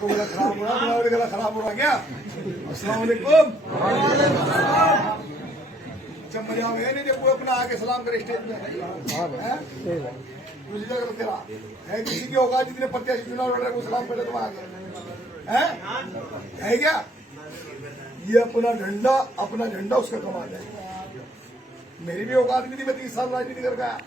तो गला खराब हो रहा, तुम्हारा गला खराब हो रहा क्या? अस्सलाम वालेकुम। जब मजा में नहीं जब वो अपना आके सलाम करे स्टेज में तेरा है किसी की होगा जितने प्रत्याशी चुनाव लड़ रहे को सलाम करे तुम आगे है क्या? ये अपना झंडा उसका कमाल है। मेरी भी औकात नहीं थी, मैं 30 साल राजनीति कर गया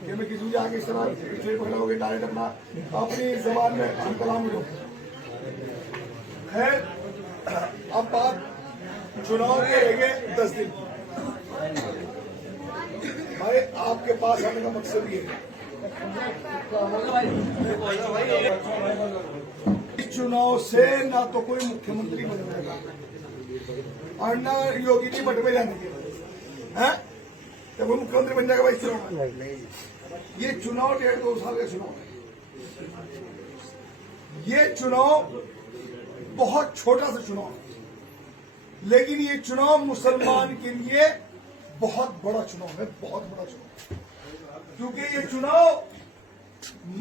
कि मैं किसी आगे इस तरह स्टेज पकड़ा होगी डायरेक्ट अपना अपनी जबान में हम कलाम हो। खैर अब बात चुनाव के रह गए 10 दिन। भाई आपके पास आने का मकसद ये है, इस चुनाव से ना तो कोई मुख्यमंत्री बन जाएगा और ना योगी जी बट में जाने के हैं तो कोई मुख्यमंत्री बन जाएगा भाई चुनाव में। ये चुनाव 1.5-2 साल का चुनाव है। ये चुनाव बहुत छोटा सा चुनाव है, लेकिन ये चुनाव मुसलमान के लिए बहुत बड़ा चुनाव है, बहुत बड़ा चुनाव, क्योंकि ये चुनाव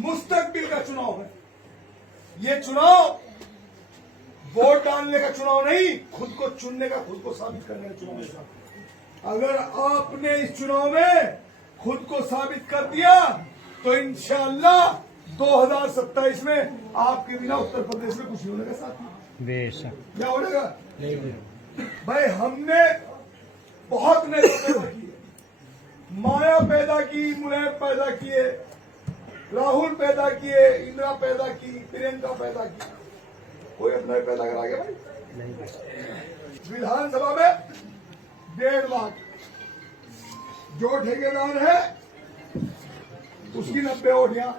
मुस्तकबिल का चुनाव है। ये चुनाव वोट डालने का चुनाव नहीं, खुद को चुनने का, खुद को साबित करने का चुनाव है। अगर आपने इस चुनाव में खुद को साबित कर दिया तो इंशाअल्लाह 2027 में आपके बिना उत्तर प्रदेश में कुछ नहीं होने का साथ बेशक क्या होगा भाई। हमने बहुत नेता पैदा किए, माया पैदा की, मुलायम पैदा किए, राहुल पैदा किए, इंदिरा पैदा की, प्रियंका पैदा की, कोई अपना पैदा करा गया भाई। विधानसभा में 1.5 लाख जो ठेकेदार है उसकी 90 वोटियां,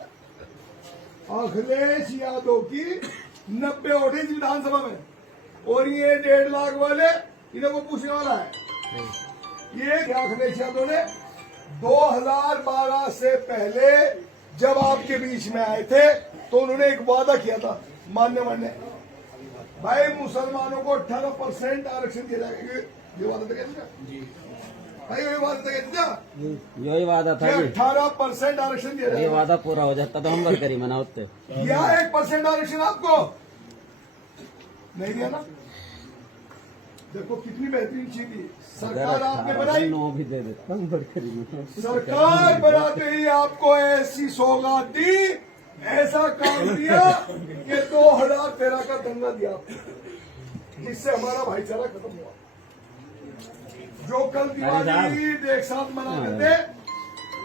अखिलेश यादव की 90 वोटें विधानसभा में, और ये 1.5 लाख वाले इन्हें को पूछने वाला है। ये अखिलेश यादव ने 2012 से पहले जब आपके बीच में आए थे तो उन्होंने एक वादा किया था मानने भाई मुसलमानों को 18% आरक्षण दिया जाएगा। ये वादा था क्या भाई? ये वादा था क्या? यही वादा था 18% आरक्षण दिया जाएगा। ये वादा पूरा हो जाता तो हम वर्कर ही मनाते। दिया 1% आरक्षण आपको नहीं दिया ना? देखो कितनी बेहतरीन चीज थी सरकार आपने बनाई, भी दे देता हम वर्कर ही सरकार बनाते ही आपको ऐसी सौगात दी, ऐसा काम दिया कि 2013 का दंगा दिया आपको, जिससे हमारा भाईचारा खत्म हुआ। जो कल दिवाली एक साथ मना करते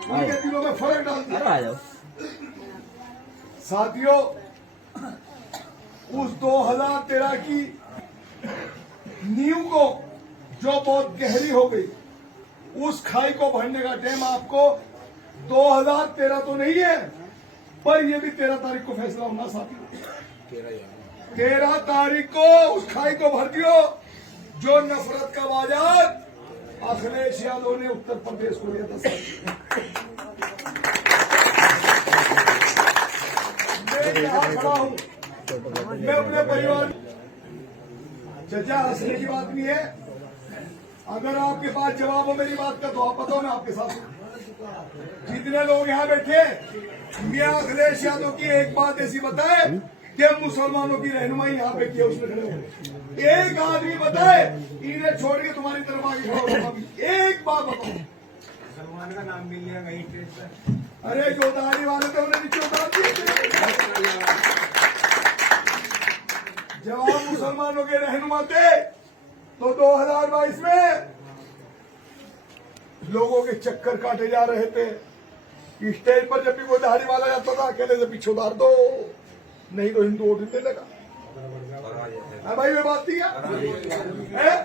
उनके दिलों में फर्क डाल दिया। साथियों उस 2013 की नींव को जो बहुत गहरी हो गई, उस खाई को भरने का टाइम आपको 2013 तो नहीं है, पर ये भी 13 तारीख को फैसला होना साथियों। 13 तारीख को उस खाई को भर दियो जो नफरत का बाजार अखिलेश यादव ने उत्तर प्रदेश को दिया था। मैं यहाँ खड़ा हूँ, मैं अपने परिवार, चचा हंसने की बात नहीं है, अगर आपके पास जवाब हो मेरी बात का तो आप बताओ, मैं आपके साथ हूं। जितने लोग यहाँ बैठे, मियां अखिलेश यादव की एक बात ऐसी बताए कि मुसलमानों की रहनुमाई यहाँ पे किया उसने खड़े हुए। एक आदमी बताए इन्हें छोड़ के तुम्हारी तरफ आगे खड़ा होगा, एक बात बताओ। सलमान का नाम मिल गया कहीं स्टेज पर। अरे जो दाढ़ी वाले थे उन्हें नीचे उतार दिए। जवाब मुसलमानों के रहनुमा थे तो 2022 में लोगों के चक्कर काटे जा रहे थे। स्टेज पर जब भी कोई दाढ़ी वाला जाता था अकेले से पीछे उतार दो, नहीं तो हिंदू वोट देने लगा। भाई ये बात नहीं है,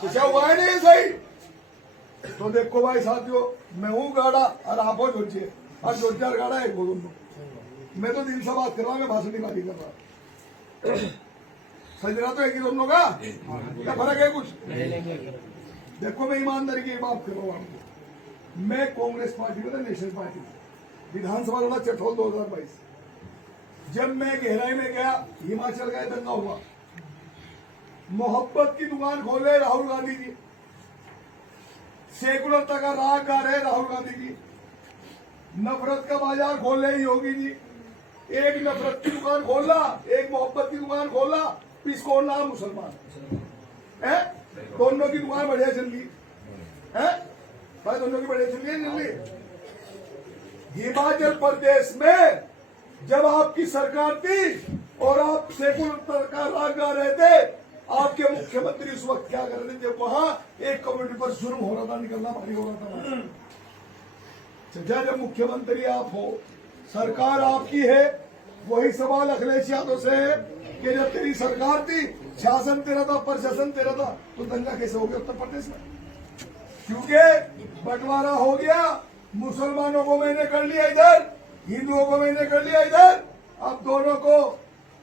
कुछ हुआ है नहीं सही। तो देखो भाई साथियों, मैं हूँ गाड़ा और आप हो जोड़िए, और जोड़दार गाड़ा है वो दोनों। मैं तो दिल से बात कर रहा हूँ, मैं भाषण नहीं बात कर रहा। सजरा तो एक ही दोनों का क्या फर्क है कुछ? देखो मैं ईमानदारी की बात कर रहा हूँ आपको। मैं कांग्रेस पार्टी में था, नेशनल पार्टी में विधानसभा लड़ा चटोल 2022। जब मैं गहराई में गया, हिमाचल का दंगा हुआ, मोहब्बत की दुकान खोले राहुल गांधी जी, सेकुलरता का राग गा रहे राहुल गांधी जी, नफरत का बाजार खोले योगी जी, एक नफरत की दुकान खोलना, एक मोहब्बत की दुकान खोलना, इसको नाम मुसलमान है। दोनों की दुकान बढ़िया चल रही है भाई, दोनों की बढ़िया चल रही है। हिमाचल प्रदेश में जब आपकी सरकार थी और आप सेकुलर सरकार राज गा रहे थे, आपके मुख्यमंत्री उस वक्त क्या कर रहे थे? वहां एक कम्युनिटी पर जुर्म हो रहा था, निकलना भारी हो रहा था। जब मुख्यमंत्री आप हो, सरकार आपकी है, वही सवाल अखिलेश यादव से है कि जब तेरी सरकार थी, शासन तेरा था, प्रशासन तेरा था, तो दंगा कैसे हो गया उत्तर प्रदेश में? क्योंकि बंटवारा हो गया, मुसलमानों को मैंने कर लिया इधर, हिंदुओं को मैंने कर लिया इधर। अब दोनों को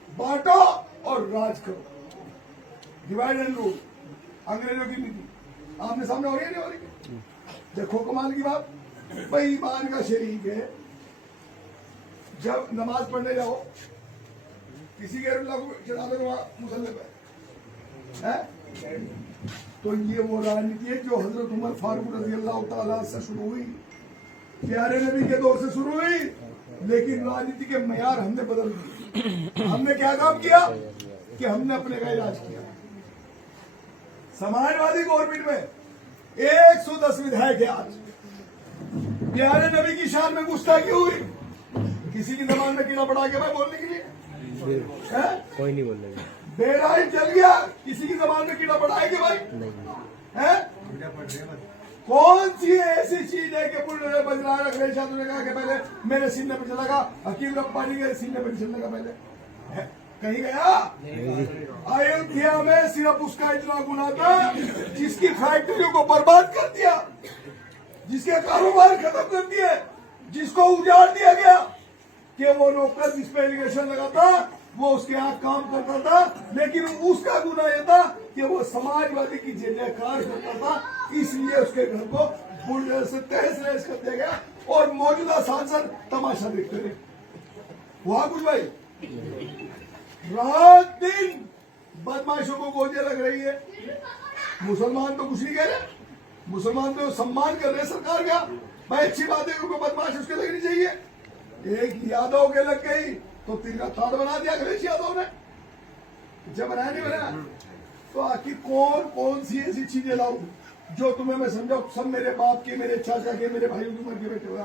बांटो और राज करो, डिवाइड एंड रूल, अंग्रेजों की नीति आमने सामने हो रही है, नहीं हो रही? देखो कमाल की बात, भाई ईमान का शरीक है। जब नमाज पढ़ने जाओ, किसी के को चढ़ा दो वहां मुसल्ले पे, है? तो ये वो राजनीति है जो हजरत उमर फारूक रजी अल्लाह तआला से शुरू हुई, प्यारे नबी के दौर से शुरू हुई, लेकिन राजनीति के मयार हमने बदल दिए। हमने क्या काम किया कि हमने अपने का इलाज किया। समाजवादी गवर्नमेंट में 110 विधायक है आज। प्यारे नबी की शान में गुस्ताखी हुई, किसी की जबान में कीड़ा पड़ा के भाई बोलने के लिए है? कोई नहीं बोलेगा। बेराइज चल गया, किसी की जबान में कीड़ा पड़ा है कि भाई है? कौन सी ऐसी चीज है कि पुल बज रहा है? अखिलेश यादव ने कहा कि पहले मेरे सीने पे चलेगा, हकीम रब्बानी के सीने पे चलने का पहले है? कहीं गया? अयोध्या में सिर्फ उसका इतना गुना था जिसकी फैक्ट्रियों को बर्बाद कर दिया, जिसके कारोबार खत्म कर दिए, जिसको उजाड़ दिया गया कि वो नौकर जिस पे एलिगेशन लगा था वो उसके यहाँ काम करता था, लेकिन उसका गुना यह था कि वो समाजवादी की जयकार करता था, इसलिए उसके घर को बुलडोजर से तहस नहस कर दिया गया और मौजूदा सांसद तमाशा देखते रहे। वहां कुछ भाई रात दिन बदमाशों को गोलियां लग रही है। मुसलमान तो कुछ नहीं कह रहे, मुसलमान तो सम्मान कर रहे सरकार का। भाई अच्छी बात है, क्योंकि बदमाश उसके लगनी चाहिए। एक यादव के लग गई तो तीन का थाड़ बना दिया अखिलेश यादव ने, जब बनाया नहीं बनाया। तो आखिर कौन कौन सी ऐसी चीजें लाऊं जो तुम्हें मैं समझाऊं? सब मेरे बाप के, मेरे चाचा के, मेरे भाई की उम्र के बेटे हो,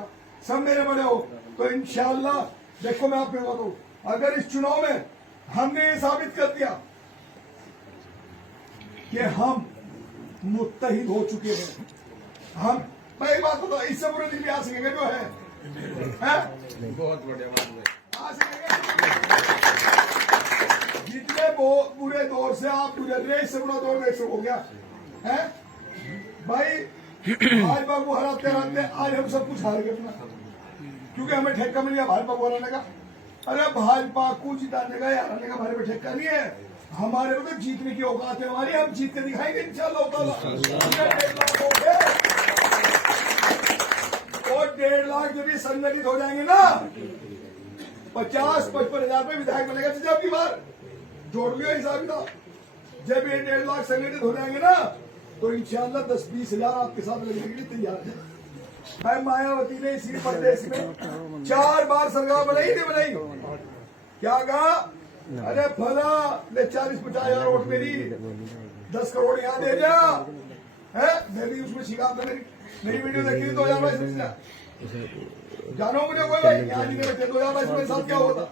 सब मेरे बड़े हो, तो इंशाअल्लाह देखो मैं आपको बताऊं, अगर इस चुनाव में हमने ये साबित कर दिया कि हम मुत्तहिद हो चुके हैं, हम मैं एक बात बताऊं, इससे बुरे दिन भी आ सकेंगे जो है? बहुत बढ़िया बात है। आ सकेंगे। जितने बुरे दौर से आप गुजर रहे, इससे बुरा दौर देख सको क्या है भाई? भाजपा को हराते हराते आज हम सब कुछ हार गए अपना, क्योंकि हमें ठेका मिल गया भाजपा को हराने का। अरे भाजपा को जिताने का या हराने का हमारे पे ठेका नहीं है, हमारे को तो जीतने की औकात है हमारी, हम जीत के दिखाएंगे इंशाअल्लाह ताला। और 1.5 लाख जब ये संगठित हो जाएंगे ना, 50-55 हजार रुपये विधायक मिलेगा। जब की बार जोड़ लिया हिसाब किताब, जब ये 1.5 लाख संगठित हो जाएंगे ना, तो इंशाअल्लाह 10-20 हजार आपके साथ लगने के लिए तैयार है। भाई मायावती ने इसी प्रदेश में 4 बार सरकार बनाई, नहीं बनाई? क्या कहा? अरे फला ले 40-50 हजार वोट मेरी, 10 करोड़ यहाँ दे जा है। मैं भी उसमें शिकार था, मेरी वीडियो देखी 2022 में, जानो मुझे कोई भाई आज मेरे 2022 में साथ क्या हुआ था?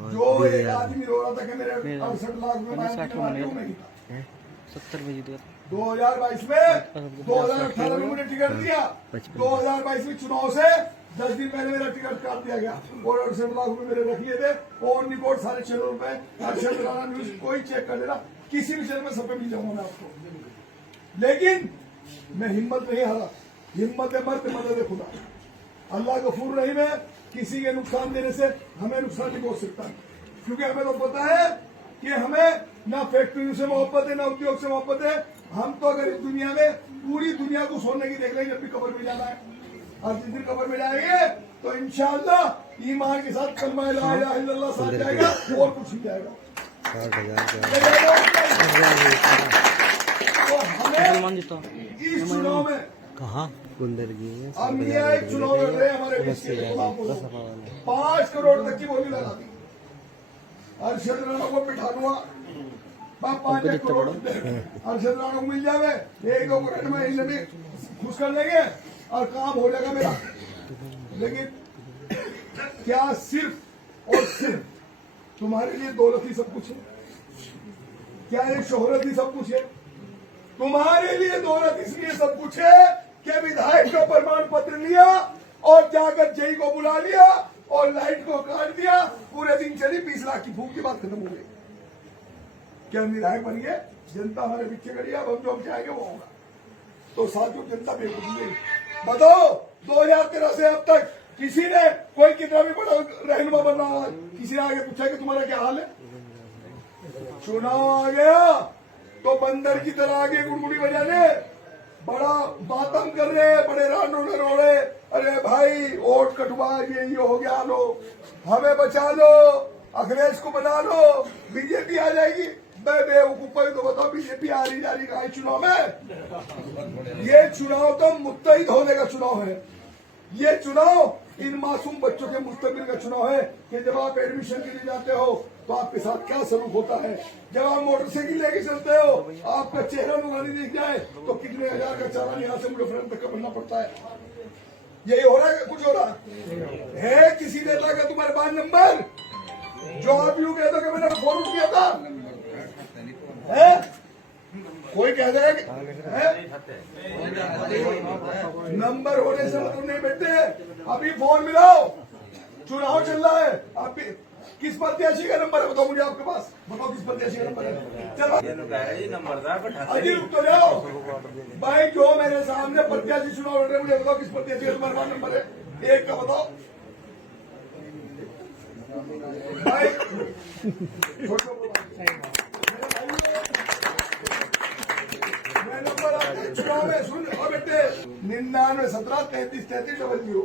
जो एक आदमी रो रहा था कि मेरे 68 लाख रुपए 2022 में, 2018 में मुझे टिकट दिया, 2022 में चुनाव से 10 दिन पहले मेरा टिकट काट दिया गया और 68 लाख रुपए मेरे रख लिए थे। और रिपोर्ट सारे चैनलों पे, अक्षर राणा न्यूज कोई चेक कर लेना, किसी भी चैनल में सब पे मिल जाऊंगा मैं आपको। लेकिन मैं हिम्मत नहीं हारा, हिम्मत मर्द मदद खुदा। अल्लाह गफूर रहीम है, किसी के नुकसान देने से हमें नुकसान नहीं पहुंच सकता, क्योंकि हमें तो पता है कि हमें ना फैक्ट्री से मोहब्बत है, ना उद्योग से मोहब्बत है। हम तो अगर इस दुनिया में पूरी दुनिया को सोने की देख लेंगे जब भी कब्र में जाना है, और जिस दिन कब्र में जाएंगे तो इंशाअल्लाह ईमान के साथ कलमा ला इलाहा इल्लल्लाह साथ जाएगा और कुछ नहीं जाएगा। तो हमें इस चुनाव में हम ये एक चुनाव लड़ रहे हैं हमारे देश के खिलाफ। 5 करोड़ तक की बोली लगा दी। अर्शद राणा को बिठा दूंगा, 5 करोड़ अर्शद राणा को मिल जावे, 1-2 करोड़ में इन्हें भी खुश कर लेंगे और काम हो जाएगा मेरा। लेकिन क्या सिर्फ और सिर्फ तुम्हारे लिए दौलत ही सब कुछ है? क्या ये शोहरत ही सब कुछ है? तुम्हारे लिए दौलत इसलिए सब कुछ है कि विधायक का प्रमाण पत्र लिया और जाकर जेई को बुला लिया और लाइट को काट दिया, पूरे दिन चली, 20 लाख की भूख की बात खत्म हो गई। क्या हम विधायक बन गए? जनता हमारे पीछे खड़ी है, अब हम जो हम चाहेंगे वो होगा। तो साथियों, जनता बेवकूफ नहीं। बताओ 2013 से अब तक किसी ने, कोई कितना भी बड़ा रहनुमा बन रहा है, किसी ने आगे पूछा कि तुम्हारा क्या हाल है? चुनाव आ गया तो बंदर की तरह आगे गुड़गुड़ी बजाने, बड़ा बातम कर रहे हैं, बड़े रानोड़े रो रहे, अरे भाई वोट कटवा, ये हो गया, लो हमें बचा लो, अखिलेश को बना लो, बीजेपी आ जाएगी। मैं बेवकूफ तो बताओ, बीजेपी आ रही जा रही कहा चुनाव में? ये चुनाव तो मुत्तहिद होने का चुनाव है। ये चुनाव इन मासूम बच्चों के मुस्तकबिल का चुनाव है कि जब आप एडमिशन के लिए जाते हो तो आपके साथ क्या सलूक होता है। जब आप मोटरसाइकिल लेके चलते हो, आपका चेहरा नुरानी दिख जाए तो कितने हजार का चालान यहाँ से मुजफ्फरनगर तक का भरना पड़ता है। यही हो रहा है, कुछ हो रहा है? किसी नेता का तुम्हारे पास नंबर जो आप यूं कहते हो कि मैंने फोन किया था है? कोई कह देगा कि नंबर होने से मतलब नहीं बैठते। अभी फोन मिलाओ, चुनाव चल रहा है। आप किस प्रत्याशी का नंबर है बताओ मुझे, आपके पास बताओ किस प्रत्याशी का नंबर है? चलो अजी रुक तो जाओ भाई, जो मेरे सामने प्रत्याशी चुनाव लड़ रहे मुझे बताओ किस प्रत्याशी का तुम्हारे पास नंबर है? एक का बताओ भाई। मैं नंबर आपके चुनाव में सुन बेटे, 9917333300।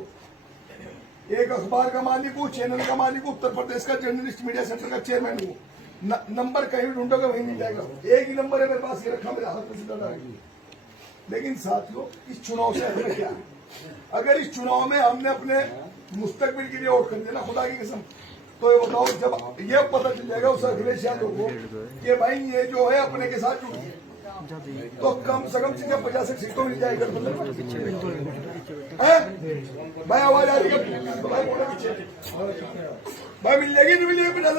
एक अखबार का मालिक हूँ, चैनल का मालिक हूँ, उत्तर प्रदेश का जर्नलिस्ट मीडिया सेंटर का चेयरमैन हूँ। नंबर कहीं भी ढूंढोगे वहीं मिल जाएगा। एक ही नंबर है मेरे पास, ये रखा मेरे हाथ में सीधा डालेगी। लेकिन साथियों, इस चुनाव से हमें क्या है? अगर इस चुनाव में हमने अपने मुस्तकबिल के लिए वोट कर दिया ना, खुदा की कसम, तो ये बताओ, जब ये पता चल जाएगा उस अखिलेश यादव को कि भाई ये जो है अपने के साथ जुड़ गया, तो कम से कम 50 सीटों मिल जाएगा। भाई आवाज आ रही है? भाई मिल जाएगी नहीं मिल जाएगी? 50